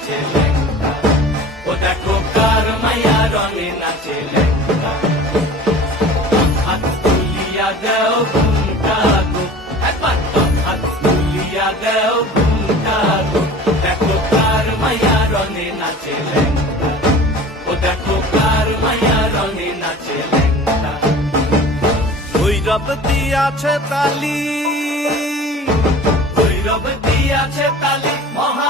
নাচে লেঙ্গা, ও দেখো কার মায়া রঙে নাচে লেঙ্গা। হাত তুলিয়া দেও ঘুমটা গো, একবার হাত তুলিয়া দেও ঘুমটা গো, দেখো কার মায়া রঙে নাচে লেঙ্গা, ও দেখো কার মায়া রঙে নাচে লেঙ্গা। ভৈরব দিয়াছে তালি, ভৈরব দিয়াছে তালি, মহা